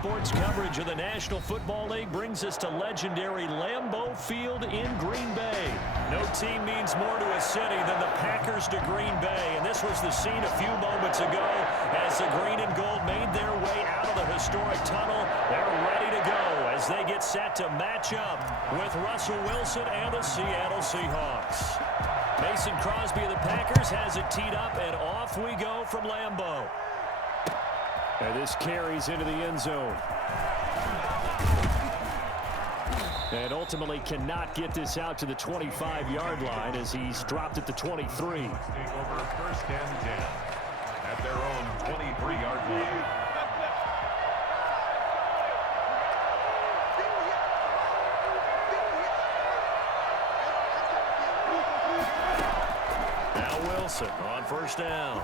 sports coverage of the National Football League brings us to legendary Lambeau Field in Green Bay. No team means more to a city than the Packers to Green Bay, and this was the scene a few moments ago as the green and gold made their way out of the historic tunnel. They're ready to go as they get set to match up with Russell Wilson and the Seattle Seahawks. Mason Crosby of the Packers has it teed up, and off we go from Lambeau. And this carries into the end zone. And ultimately cannot get this out to the 25-yard line as he's dropped at the 23. Take over first and 10 at their own 23-yard line. Now Wilson on first down.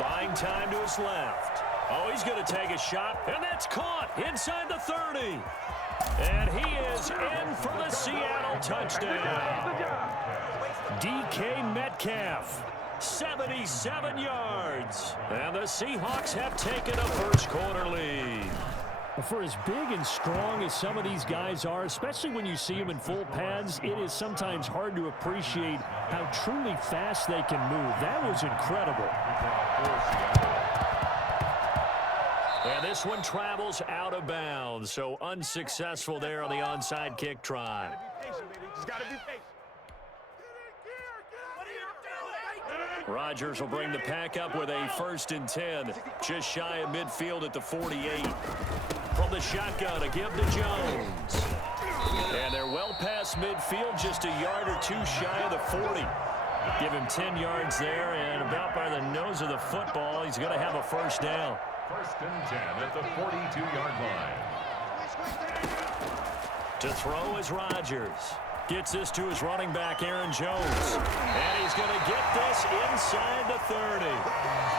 Buying time to his left. Oh, he's going to take a shot, and that's caught inside the 30. And he is in for the Seattle touchdown. DK Metcalf, 77 yards. And the Seahawks have taken a first-quarter lead. For as big and strong as some of these guys are, especially when you see them in full pads, it is sometimes hard to appreciate how truly fast they can move. That was incredible. And this one travels out of bounds, so unsuccessful there on the onside kick try. Rodgers will bring the pack up with a 1st and 10, just shy of midfield at the 48. From the shotgun, a give to Jones. And they're well past midfield, just a yard or two shy of the 40. Give him 10 yards there, and about by the nose of the football, he's going to have a first down. 1st and 10 at the 42-yard line. To throw is Rodgers. Gets this to his running back, Aaron Jones. And he's going to get this inside the 30.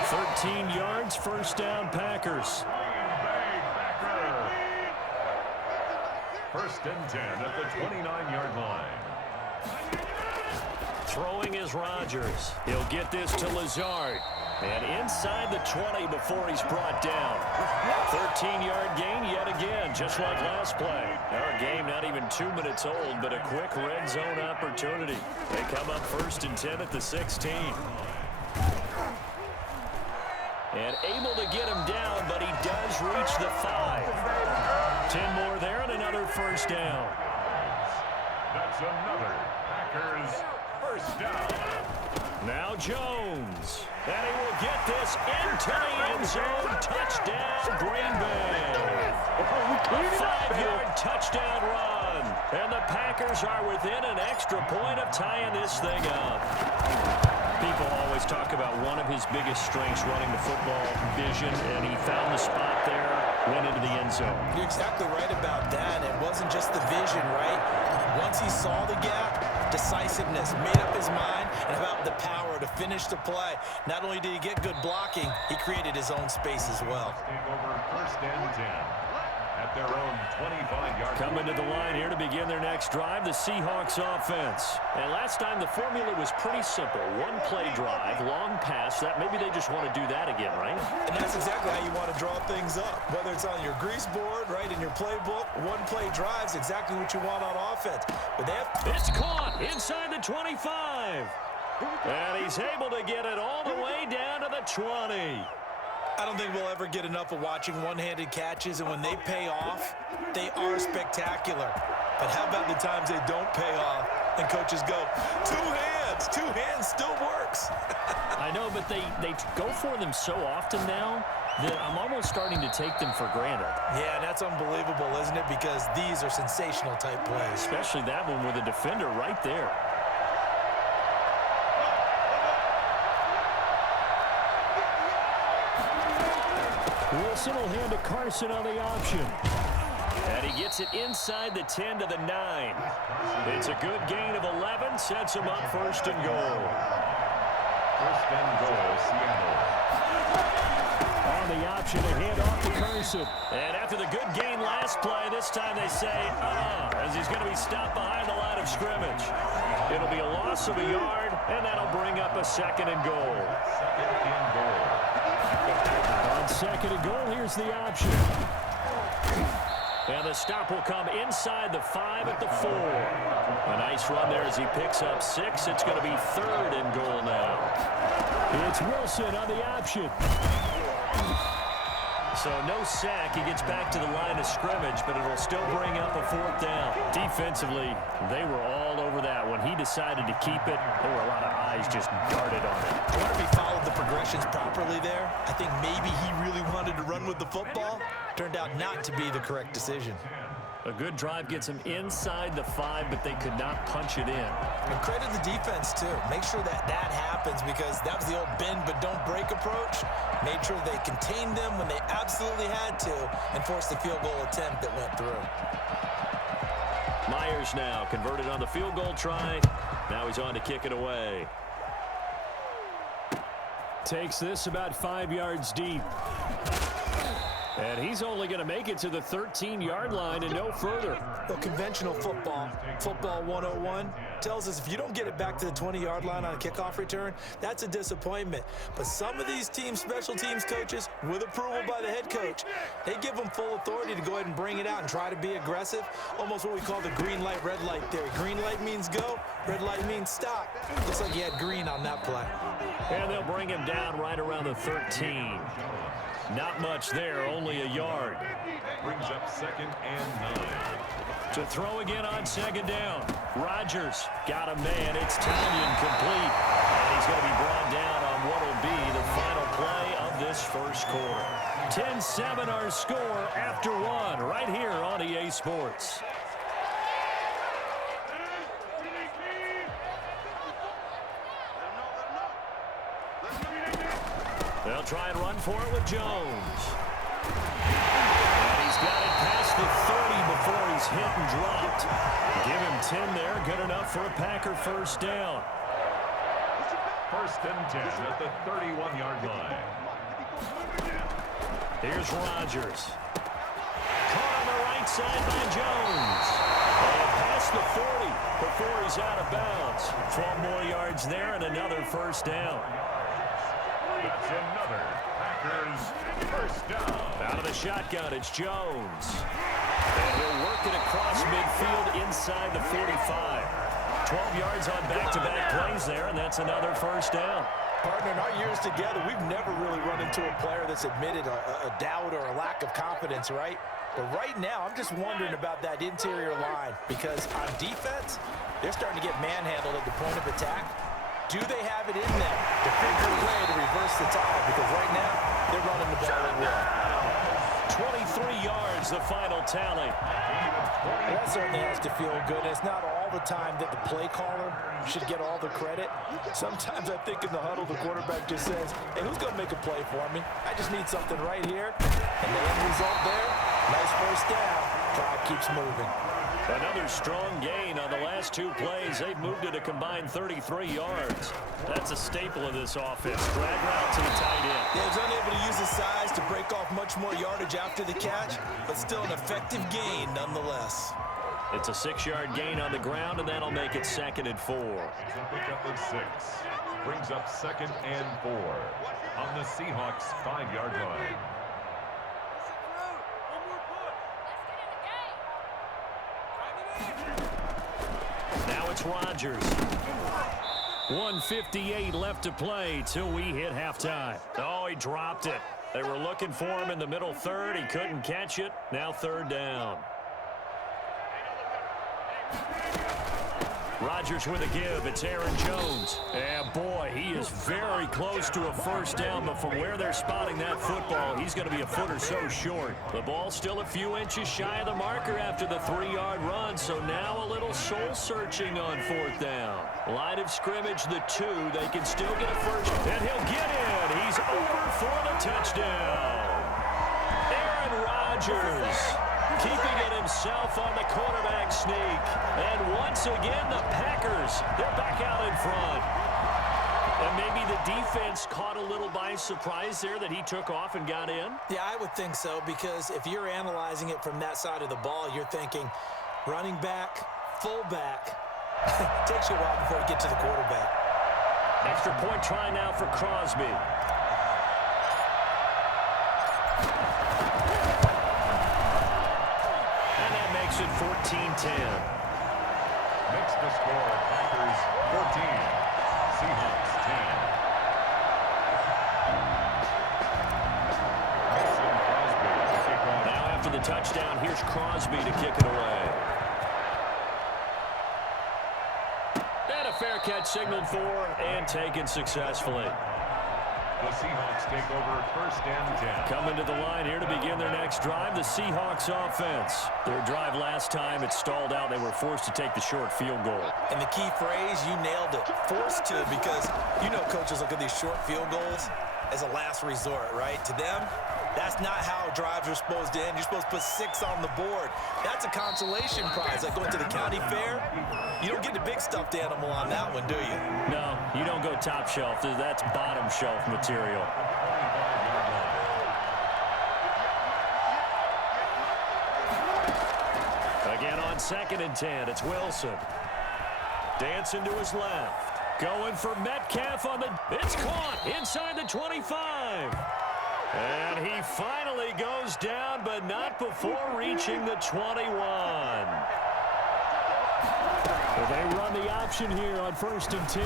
13 yards, first down, Packers. 1st and 10 at the 29-yard line. Throwing is Rodgers. He'll get this to Lazard. And inside the 20 before he's brought down. 13-yard gain yet again, just like last play. Our game not even 2 minutes old, but a quick red zone opportunity. They come up 1st and 10 at the 16. And able to get him down, but he does reach the 5. 10 more there and another first down. That's another Packers first down. Now Jones. And he will get this into the end zone. Touchdown, Green Bay. A 5-yard touchdown run. And the Packers are within an extra point of tying this thing up. People always talk about one of his biggest strengths running the football, vision, and he found the spot there, went into the end zone. You're exactly right about that. It wasn't just the vision, right? Once he saw the gap, decisiveness, made up his mind, and about the power to finish the play. Not only did he get good blocking, he created his own space as well. Take over 1st and 10 at their own 25-yard line. Coming to the line here to begin their next drive, the Seahawks offense. And last time the formula was pretty simple. One play drive, long pass. That maybe they just want to do that again, right? And that's exactly how you want to draw things up. Whether it's on your grease board, right, in your playbook, one play drive's exactly what you want on offense. But they have... It's caught inside the 25. And he's able to get it all the way down to the 20. I don't think we'll ever get enough of watching one-handed catches, and when they pay off, they are spectacular. But how about the times they don't pay off and coaches go, two hands still works. I know, but they go for them so often now that I'm almost starting to take them for granted. Yeah, and that's unbelievable, isn't it? Because these are sensational type plays. Especially that one with a defender right there. Wilson will hand to Carson on the option. And he gets it inside the 10 to the 9. It's a good gain of 11, sets him up 1st and goal. 1st and goal, Seattle. On the option, a hand off to Carson. And after the good gain last play, this time they say, as he's going to be stopped behind the line of scrimmage. It'll be a loss of a yard, and that'll bring up a 2nd and goal. 2nd and goal. On second and goal, here's the option. And the stop will come inside the 5 at the 4. A nice run there as he picks up 6. It's going to be third and goal now. It's Wilson on the option. So no sack. He gets back to the line of scrimmage, but it'll still bring up a 4th down. Defensively, they were all over that. When he decided to keep it, there were a lot of eyes just darted on it. I wonder if he followed the progressions properly there. I think maybe he really wanted to run with the football. Turned out not to be the correct decision. A good drive gets him inside the 5, but they could not punch it in. And credit the defense, too. Make sure that happens because that was the old bend but don't break approach. Made sure they contained them when they absolutely had to and forced the field goal attempt that went through. Myers now converted on the field goal try. Now he's on to kick it away. Takes this about 5 yards deep. And he's only going to make it to the 13-yard line and no further. Well, conventional football 101, tells us if you don't get it back to the 20-yard line on a kickoff return, that's a disappointment. But some of these teams, special teams coaches, with approval by the head coach, they give them full authority to go ahead and bring it out and try to be aggressive. Almost what we call the green light, red light theory. Green light means go, red light means stop. Looks like he had green on that play. And they'll bring him down right around the 13. Not much there, only a yard. Brings up 2nd and 9. To throw again on 2nd down. Rodgers got a man. It's Tanyan complete. And he's going to be brought down on what will be the final play of this first quarter. 10-7 our score after 1 right here on EA Sports. They'll try and run for it with Jones. And he's got it past the 30 before he's hit and dropped. Give him 10 there. Good enough for a Packer first down. 1st and 10 at the 31-yard line. Here's Rodgers. Caught on the right side by Jones. And past the 40 before he's out of bounds. 12 more yards there and another first down. That's another Packers first down. Out of the shotgun, it's Jones. And he'll work it across midfield inside the 45. 12 yards on back-to-back plays there, and that's another first down. Partner, in our years together, we've never really run into a player that's admitted a doubt or a lack of confidence, right? But right now, I'm just wondering about that interior line because on defense, they're starting to get manhandled at the point of attack. Do they have it in them to figure a way to reverse the tide? Because right now, they're running the ball at will. 23 yards, the final tally. That certainly has to feel good. It's not all the time that the play caller should get all the credit. Sometimes I think in the huddle, the quarterback just says, hey, who's going to make a play for me? I just need something right here. And the end result there, nice first down. Drive keeps moving. Another strong gain on the last 2 plays. They've moved it a combined 33 yards. That's a staple of this offense. Drag route to the tight end. Yeah, he's unable to use his size to break off much more yardage after the catch, but still an effective gain nonetheless. It's a 6-yard gain on the ground, and that'll make it 2nd and 4. It's a pickup of 6. Brings up 2nd and 4 on the Seahawks 5-yard line. Now it's Rodgers. 1:58 left to play till we hit halftime. Oh, he dropped it. They were looking for him in the middle third. He couldn't catch it. Now 3rd down. Rodgers with a give. It's Aaron Jones. And boy, he is very close to a first down, but from where they're spotting that football, he's going to be a foot or so short. The ball's still a few inches shy of the marker after the 3-yard run, so now a little soul-searching on 4th down. Line of scrimmage, the 2. They can still get a first, and he'll get in. He's over for the touchdown. Aaron Rodgers keeping it himself on the quarterback sneak. And once again, the Packers, they're back out in front. And maybe the defense caught a little by surprise there that he took off and got in? Yeah, I would think so, because if you're analyzing it from that side of the ball, you're thinking running back, fullback. Takes you a while before you get to the quarterback. Extra point try now for Crosby. Makes the score Packers 14, Seahawks 10. Now after the touchdown, here's Crosby to kick it away. And a fair catch signaled for and taken successfully. The Seahawks take over first and 10. Coming to the line here to begin their next drive, the Seahawks offense. Their drive last time, it stalled out. They were forced to take the short field goal. And the key phrase, you nailed it. Forced to, because you know coaches look at these short field goals as a last resort, right? To them, that's not how drives are supposed to end. You're supposed to put 6 on the board. That's a consolation prize. Like going to the county fair, you don't get the big stuffed animal on that one, do you? No, you don't go top shelf. That's bottom shelf material. Again on 2nd and 10, it's Wilson. Dancing to his left. Going for Metcalf on the... It's caught inside the 25. And he finally goes down, but not before reaching the 21. Well, they run the option here on 1st and 10.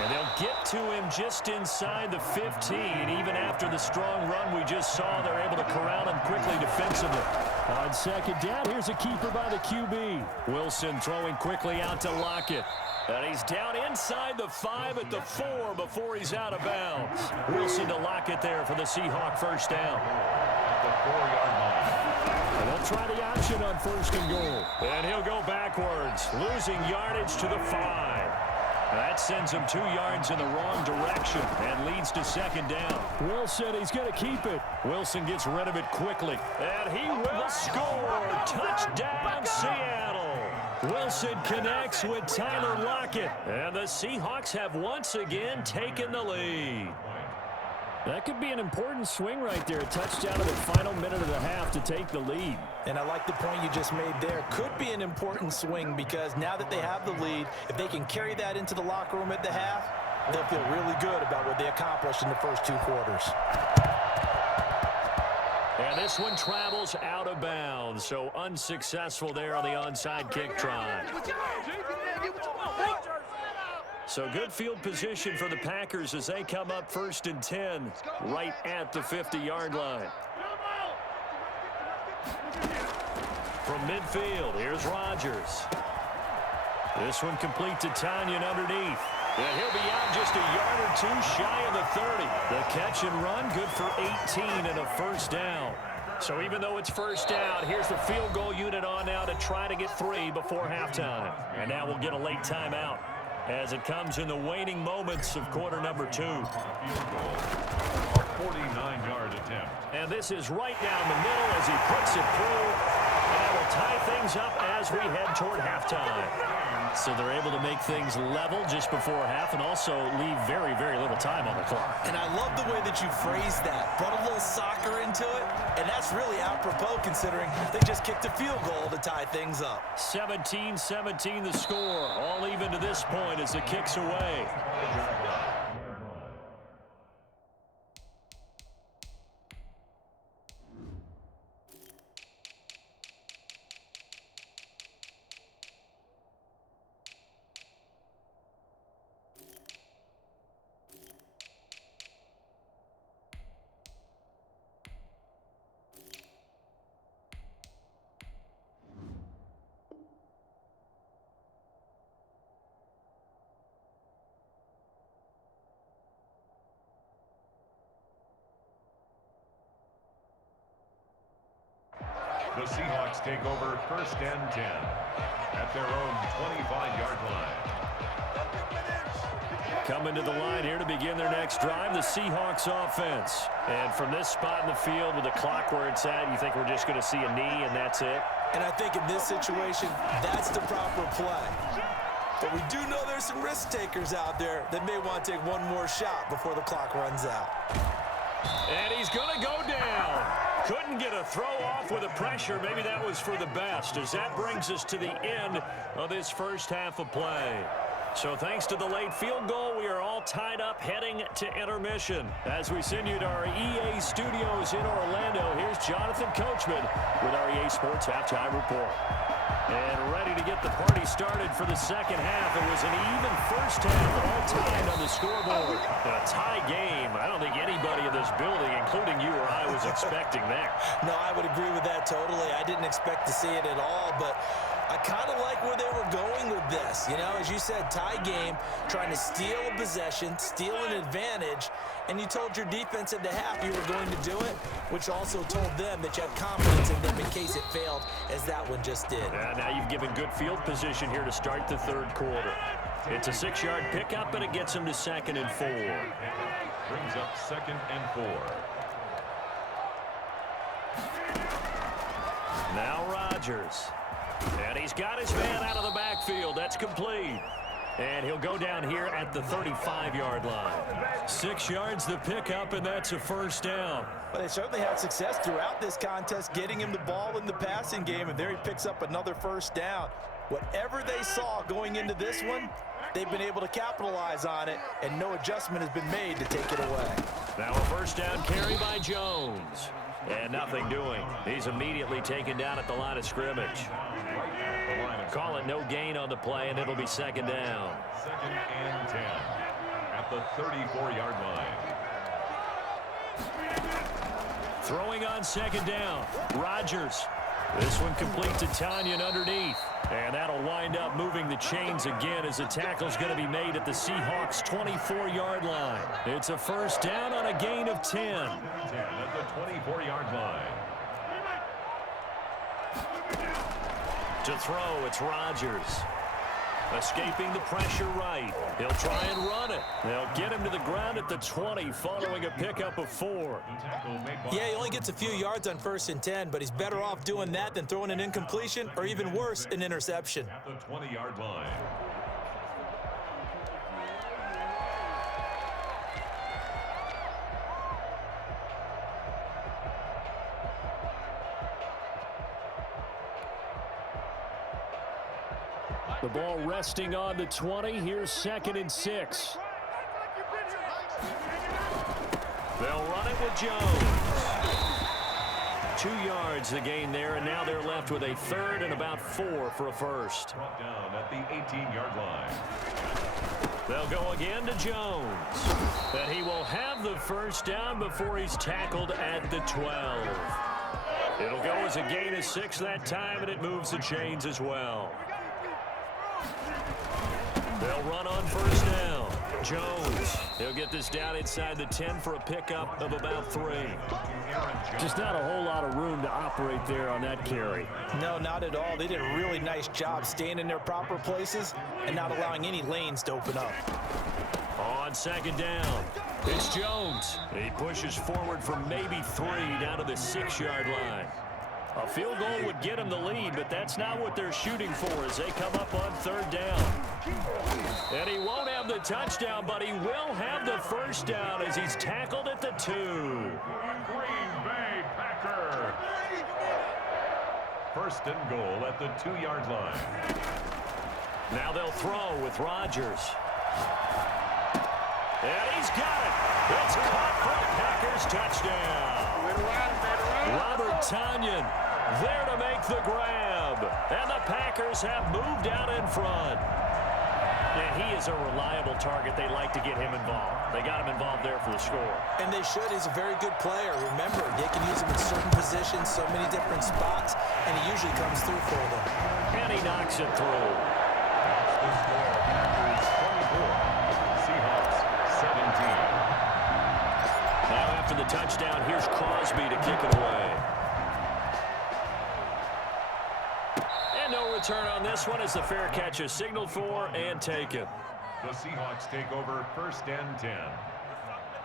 And they'll get to him just inside the 15. Even after the strong run we just saw, they're able to corral him quickly defensively. On 2nd down, here's a keeper by the QB. Wilson throwing quickly out to Lockett. And he's down inside the 5 at the 4 before he's out of bounds. Wilson to Lockett there for the Seahawk first down. At the 4-yard line. And they'll try the option on 1st and goal. And he'll go backwards, losing yardage to the 5. That sends him 2 yards in the wrong direction and leads to 2nd down. Wilson, he's going to keep it. Wilson gets rid of it quickly. And he will score. Touchdown, Seattle. Wilson connects with Tyler Lockett. And the Seahawks have once again taken the lead. That could be an important swing right there. A touchdown in the final minute of the half to take the lead. And I like the point you just made there. Could be an important swing because now that they have the lead, if they can carry that into the locker room at the half, they'll feel really good about what they accomplished in the first 2 quarters. And this one travels out of bounds, so unsuccessful there on the onside kick try. So good field position for the Packers as they come up 1st and 10 right at the 50-yard line. From midfield, here's Rodgers. This one complete to Tanyan underneath. And he'll be out just a yard or 2 shy of the 30. The catch and run, good for 18 and a first down. So even though it's first down, here's the field goal unit on now to try to get 3 before halftime. And now we'll get a late timeout as it comes in the waning moments of quarter number 2. A 49-yard attempt. And this is right down the middle as he puts it through. And that will tie things up as we head toward halftime. So they're able to make things level just before half and also leave very, very little time on the clock. And I love the way that you phrased that. Brought a little soccer into it, and that's really apropos considering they just kicked a field goal to tie things up. 17-17 the score, all even to this point as the kick's away. The Seahawks take over 1st and 10 at their own 25-yard line. Coming to the line here to begin their next drive, the Seahawks offense. And from this spot in the field with the clock where it's at, you think we're just going to see a knee and that's it? And I think in this situation, that's the proper play. But we do know there's some risk takers out there that may want to take one more shot before the clock runs out. And he's going to go down. Couldn't get a throw off with the pressure. Maybe that was for the best as that brings us to the end of this first half of play. So thanks to the late field goal, we are all tied up heading to intermission. As we send you to our EA studios in Orlando, here's Jonathan Coachman with our EA Sports Halftime Report. And ready to get the party started for the second half. It was an even first half, all tied on the scoreboard. A tie game. I don't think anybody in this building, including you or I, was expecting that. No, I would agree with that totally. I didn't expect to see it at all, but I kind of like where they were going with this. You know, as you said, tie game, trying to steal a possession, steal an advantage, and you told your defense at the half you were going to do it, which also told them that you had confidence in them in case it failed, as that one just did. Yeah, now you've given good field position here to start the third quarter. It's a 6-yard pickup, and it gets them to 2nd and 4. Brings up 2nd and 4. Now Rodgers. And he's got his man out of the backfield. That's complete. And he'll go down here at the 35-yard line. 6 yards the pickup, and that's a first down. But they certainly had success throughout this contest, getting him the ball in the passing game, and there he picks up another first down. Whatever they saw going into this one, they've been able to capitalize on it, and no adjustment has been made to take it away. Now a first down carry by Jones. And nothing doing. He's immediately taken down at the line of scrimmage. Call it no gain on the play, and it'll be 2nd down. 2nd and 10 at the 34-yard line. Throwing on 2nd down. Rodgers. This one complete to Tanyan underneath. And that'll wind up moving the chains again as the tackle's going to be made at the Seahawks' 24-yard line. It's a first down on a gain of 10. 10 at the 24-yard line. To throw, it's Rodgers. Escaping the pressure right. He'll try and run it. They'll get him to the ground at the 20 following a pickup of 4. Yeah, he only gets a few yards on 1st and 10, but he's better off doing that than throwing an incompletion or even worse, an interception. At the 20-yard line. The ball resting on the 20. Here's 2nd and 6. They'll run it with Jones. 2 yards the gain there, and now they're left with a 3rd and about 4 for a first. Brought down at the 18-yard line. They'll go again to Jones. But he will have the first down before he's tackled at the 12. It'll go as a gain of 6 that time, and it moves the chains as well. They'll run on first down. Jones. He'll get this down inside the 10 for a pickup of about 3. Just not a whole lot of room to operate there on that carry. No, not at all. They did a really nice job staying in their proper places and not allowing any lanes to open up. On 2nd down, it's Jones. He pushes forward for maybe 3 down to the 6-yard line. A field goal would get him the lead, but that's not what they're shooting for as they come up on 3rd down. And he won't have the touchdown, but he will have the first down as he's tackled at the 2. Green Bay Packer. 1st and goal at the 2-yard line. Now they'll throw with Rodgers. And he's got it. It's caught for a Packers touchdown. Robert Tanyan there to make the grab. And the Packers have moved out in front. And he is a reliable target. They like to get him involved. They got him involved there for the score. And they should. He's a very good player. Remember, they can use him in certain positions, so many different spots, and he usually comes through for them. And he knocks it through. The score, Packers 24, Seahawks 17. Now after the touchdown, here's Crosby to kick it away. And no return on this one as the fair catch is signaled for and taken. The Seahawks take over 1st and 10.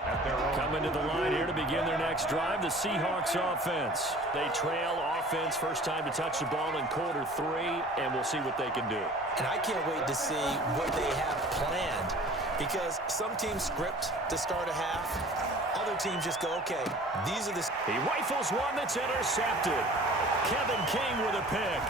At their own. Coming to the line here to begin their next drive, the Seahawks offense. They trail offense, first time to touch the ball in quarter 3, and we'll see what they can do. And I can't wait to see what they have planned, because some teams script to start a half. Other teams just go, okay, these are the... He rifles one that's intercepted. Kevin King with a pick.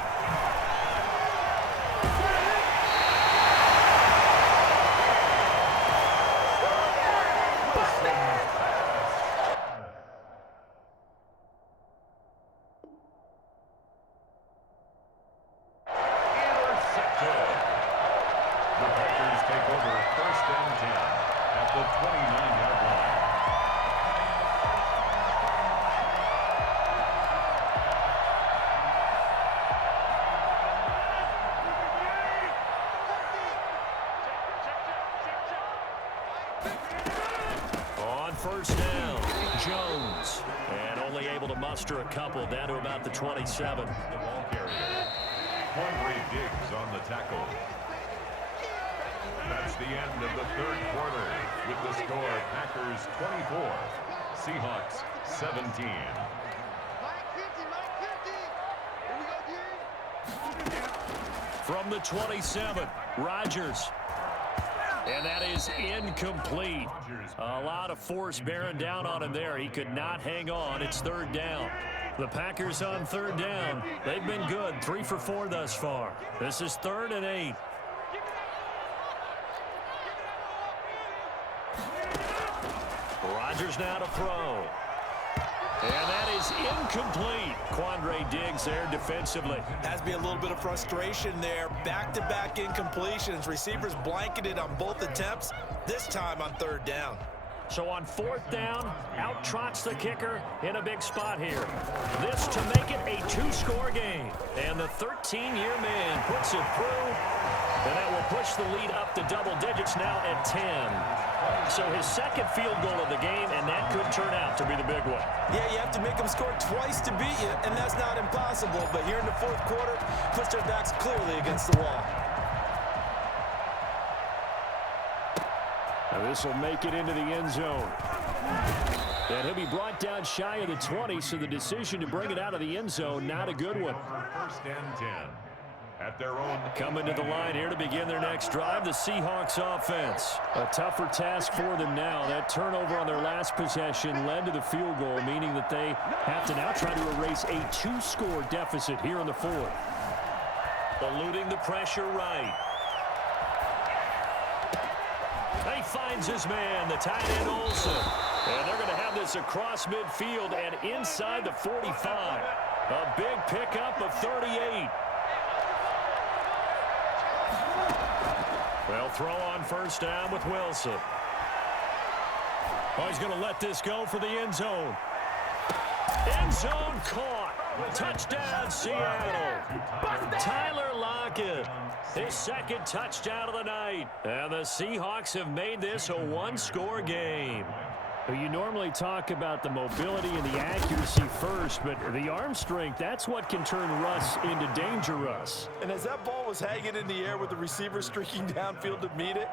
first down. Jones. And only able to muster a couple down to about the 27. The ball carrier. Quandre Diggs on the tackle. That's the end of the third quarter. With the score, Packers 24, Seahawks 17. From the 27, Rodgers. And that is incomplete. A lot of force bearing down on him there. He could not hang on. It's third down. The Packers on third down. They've been good. 3 for 4 thus far. This is 3rd and 8. Rodgers now to throw. And that is incomplete. Quandre Diggs there defensively. Has to be a little bit of frustration there. Back-to-back incompletions. Receivers blanketed on both attempts, this time on third down. So on 4th down, out trots the kicker in a big spot here. This to make it a 2-score game. And the 13-year man puts it through. And that will push the lead up to double digits now at 10. So his second field goal of the game, and that could turn out to be the big one. Yeah, you have to make them score twice to beat you, and that's not impossible. But here in the fourth quarter, puts their backs clearly against the wall. Now this will make it into the end zone. And he'll be brought down shy of the 20, so the decision to bring it out of the end zone, not a good one. First and 10. At their own. Coming to the line here to begin their next drive, the Seahawks offense. A tougher task for them now. That turnover on their last possession led to the field goal, meaning that they have to now try to erase a 2-score deficit here in the 4th. Eluding the pressure right. He finds his man, the tight end Olsen. And they're going to have this across midfield and inside the 45. A big pickup of 38. They'll throw on first down with Wilson. Oh, he's going to let this go for the end zone. End zone caught. Touchdown, Seattle. Tyler Lockett, his second touchdown of the night. And the Seahawks have made this a 1-score game. You normally talk about the mobility and the accuracy first, but the arm strength, that's what can turn Russ into Danger Russ. And as that ball was hanging in the air with the receiver streaking downfield to meet it,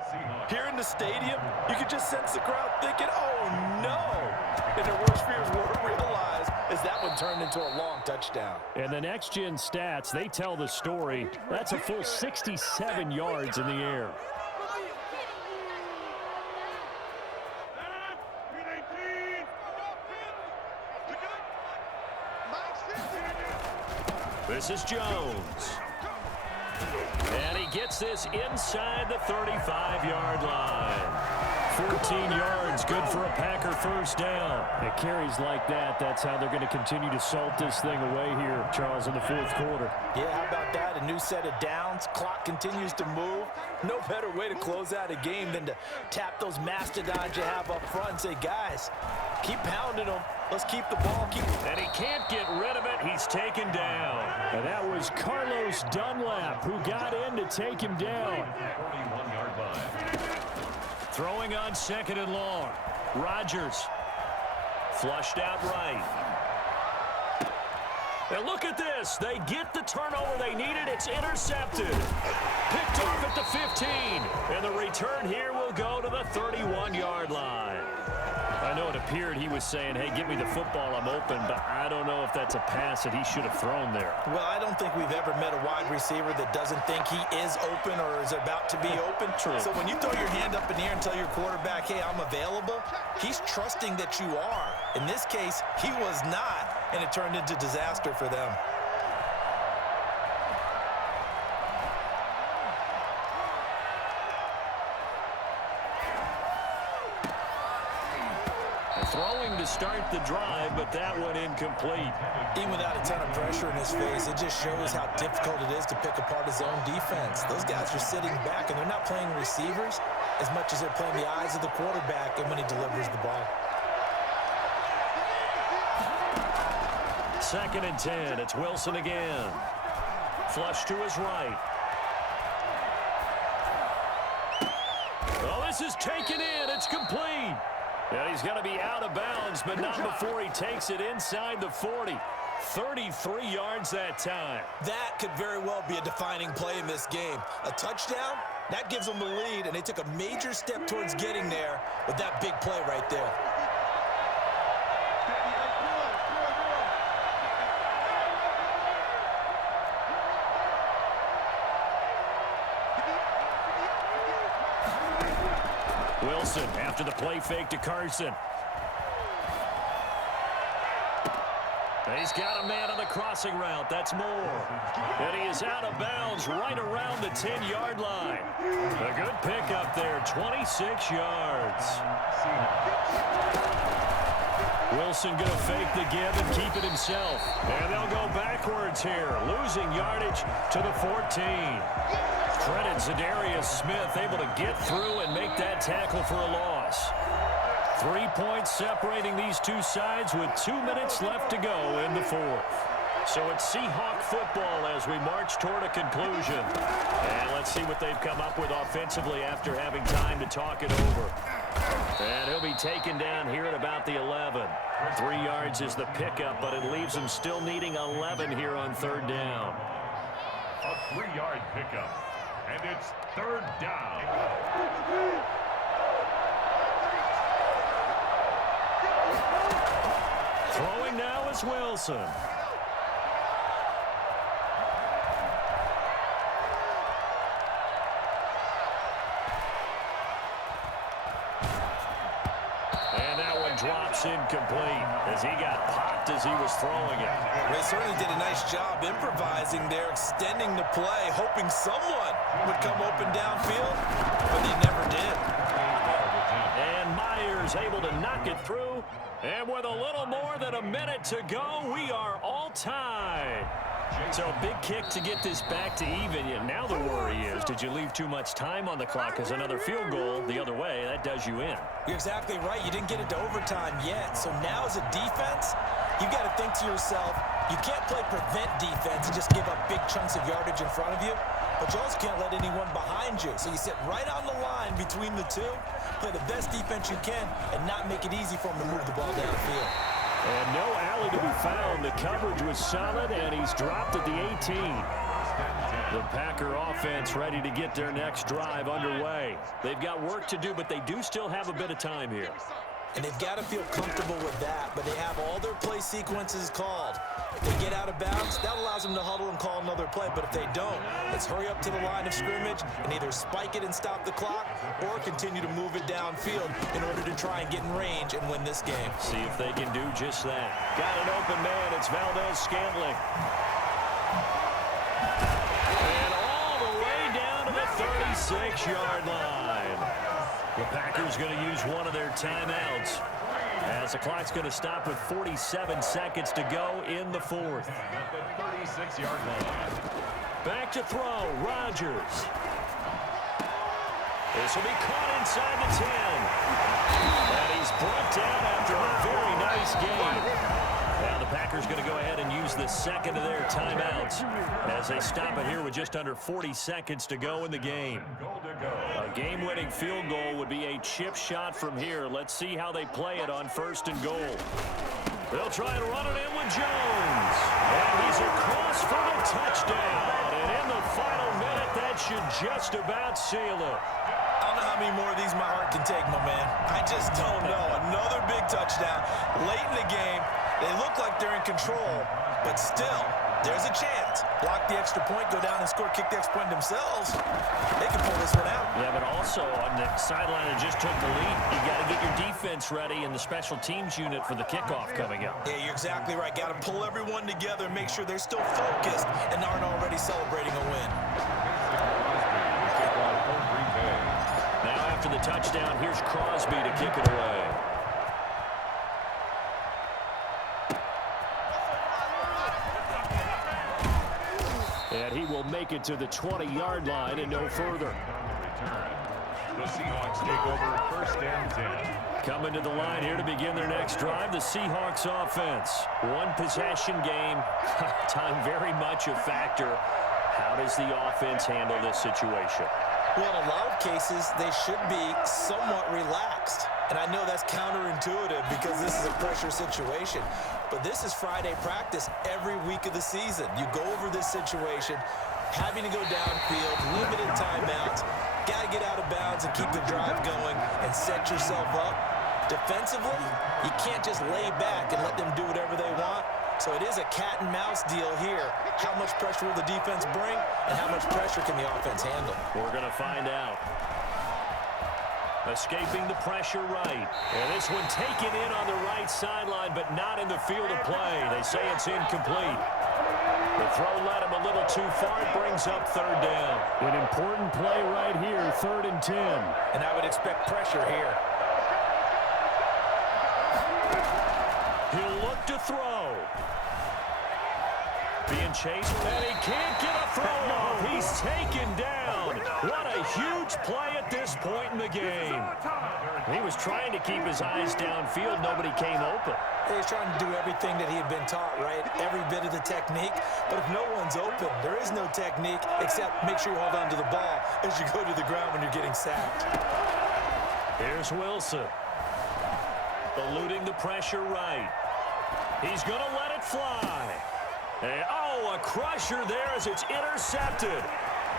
here in the stadium, you could just sense the crowd thinking, oh, no. And their worst fears were realized as that one turned into a long touchdown. And the next-gen stats, they tell the story. That's a full 67 yards in the air. This is Jones. And he gets this inside the 35-yard line. 14 yards, good for a Packer first down. It carries like that. That's how they're going to continue to salt this thing away here, Charles, in the fourth quarter. Yeah, how about that? A new set of downs. Clock continues to move. No better way to close out a game than to tap those mastodons you have up front and say, guys, keep pounding them. Let's keep the ball. And he can't get rid of it. He's taken down. And that was Carlos Dunlap who got in to take him down. 41-yard line. Throwing on 2nd and long. Rodgers. Flushed out right. And look at this. They get the turnover they needed. It's intercepted. Picked off at the 15. And the return here will go to the 31-yard line. I know it appeared he was saying, hey, give me the football, I'm open, but I don't know if that's a pass that he should have thrown there. Well, I don't think we've ever met a wide receiver that doesn't think he is open or is about to be open. True. So when you throw your hand up in the air and tell your quarterback, hey, I'm available, he's trusting that you are. In this case, he was not, and it turned into disaster for them. Throwing to start the drive, but that one incomplete. Even without a ton of pressure in his face, it just shows how difficult it is to pick apart his own defense. Those guys are sitting back, and they're not playing receivers as much as they're playing the eyes of the quarterback and when he delivers the ball. 2nd and 10. It's Wilson again. Flush to his right. Oh, this is taken in. It's complete. And he's going to be out of bounds, but not before he takes it inside the 40. 33 yards that time. That could very well be a defining play in this game. A touchdown, that gives them the lead, and they took a major step towards getting there with that big play right there. Wilson after the play fake to Carson. He's got a man on the crossing route. That's Moore. And he is out of bounds right around the 10-yard line. A good pickup there, 26 yards. Wilson going to fake the give and keep it himself. And they'll go backwards here, losing yardage to the 14. Credit Zadarius Smith able to get through and make that tackle for a loss. 3 points separating these two sides with 2 minutes left to go in the fourth. So it's Seahawk football as we march toward a conclusion. And let's see what they've come up with offensively after having time to talk it over. And he'll be taken down here at about the 11. 3 yards is the pickup, but it leaves him still needing 11 here on third down. A 3-yard pickup. And it's third down. Throwing now is Wilson. And that one drops incomplete as he got popped as he was throwing it. They certainly did a nice job improvising there, extending the play, hoping someone would come open downfield, but they never did. And Myers able to knock it through. And with a little more than a minute to go, we are all tied. So a big kick to get this back to even. And now the worry is, did you leave too much time on the clock? Because another field goal the other way, that does you in. You're exactly right. You didn't get it to overtime yet. So now as a defense, you've got to think to yourself, you can't play prevent defense and just give up big chunks of yardage in front of you. But you also can't let anyone behind you. So you sit right on the line between the two, play the best defense you can, and not make it easy for him to move the ball downfield. And no alley to be found. The coverage was solid, and he's dropped at the 18. The Packer offense ready to get their next drive underway. They've got work to do, but they do still have a bit of time here. And they've got to feel comfortable with that, but they have all their play sequences called. If they get out of bounds, that allows them to huddle and call another play, but if they don't, it's hurry up to the line of scrimmage and either spike it and stop the clock or continue to move it downfield in order to try and get in range and win this game. See if they can do just that. Got an open man. It's Valdez-Scantling. And all the way down to the 36-yard line. The Packers going to use one of their timeouts as the clock's going to stop with 47 seconds to go in the fourth. At the 36-yard line. Back to throw, Rodgers. This will be caught inside the 10. And he's brought down after a very nice game. Now the Packers going to go ahead and use the second of their timeouts as they stop it here with just under 40 seconds to go in the game. A game-winning field goal would be a chip shot from here. Let's see how they play it on first and goal. They'll try and run it in with Jones. And he's across for the touchdown. And in the final minute, that should just about seal it. I don't know how many more of these my heart can take, my man. I just don't know. Another big touchdown late in the game. They look like they're in control, but still, there's a chance. Block the extra point, go down and score, kick the extra point themselves. They can pull this one out. Yeah, but also on the sideline that just took the lead, you got to get your defense ready and the special teams unit for the kickoff coming up. Yeah, you're exactly right. Got to pull everyone together and make sure they're still focused and aren't already celebrating a win. Now after the touchdown, here's Crosby to kick it away. And he will make it to the 20-yard line and no further. The Seahawks take over first and 10. Coming to the line here to begin their next drive, the Seahawks offense. One possession game. Time very much a factor. How does the offense handle this situation? Well, in a lot of cases, they should be somewhat relaxed. And I know that's counterintuitive because this is a pressure situation. But this is Friday practice every week of the season. You go over this situation, having to go downfield, limited timeouts, got to get out of bounds and keep the drive going and set yourself up. Defensively, you can't just lay back and let them do whatever they want. So it is a cat and mouse deal here. How much pressure will the defense bring and how much pressure can the offense handle? We're going to find out. Escaping the pressure right. And this one taken in on the right sideline, but not in the field of play. They say it's incomplete. The throw led him a little too far. It brings up third down. An important play right here, 3rd and 10. And I would expect pressure here. He'll look to throw. Being chased, and he can't get a throw off. He's taken down. What a huge play at this point in the game. He was trying to keep his eyes downfield. Nobody came open. He's trying to do everything that he had been taught, right? Every bit of the technique. But if no one's open, there is no technique except make sure you hold on to the ball as you go to the ground when you're getting sacked. Here's Wilson. Eluding the pressure right. He's going to let it fly. And, oh, a crusher there as it's intercepted.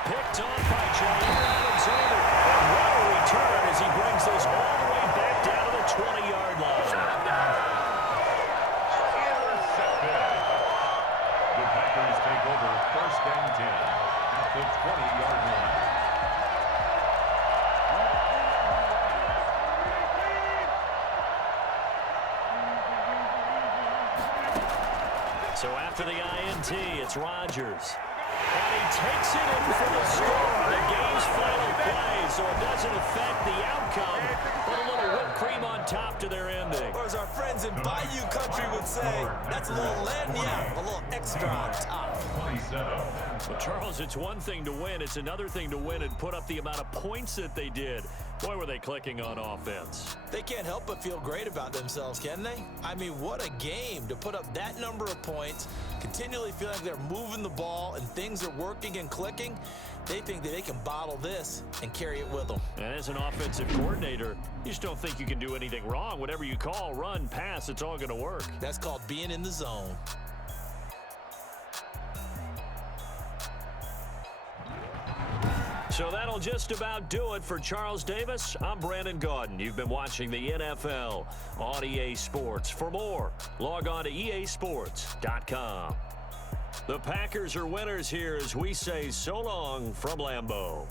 Picked off by Jair Alexander. And what a return as he brings this all the way back down to the 20-yard line. Intercepted. The Packers take over 1st and 10 at the 20-yard line. So after the INT, it's Rodgers. And he takes it in for the score on the game's final play, so it doesn't affect the outcome, but a little whipped cream on top to their ending. Or as our friends in Bayou Country would say, that's a little lagniappe, a little extra on top. 27. Well, Charles, it's one thing to win. It's another thing to win and put up the amount of points that they did. Boy, were they clicking on offense. They can't help but feel great about themselves, can they? I mean, what a game to put up that number of points, continually feel like they're moving the ball and things are working and clicking. They think that they can bottle this and carry it with them. And as an offensive coordinator, you just don't think you can do anything wrong. Whatever you call, run, pass, it's all going to work. That's called being in the zone. So that'll just about do it for Charles Davis. I'm Brandon Gaudin. You've been watching the NFL on EA Sports. For more, log on to easports.com. The Packers are winners here as we say so long from Lambeau.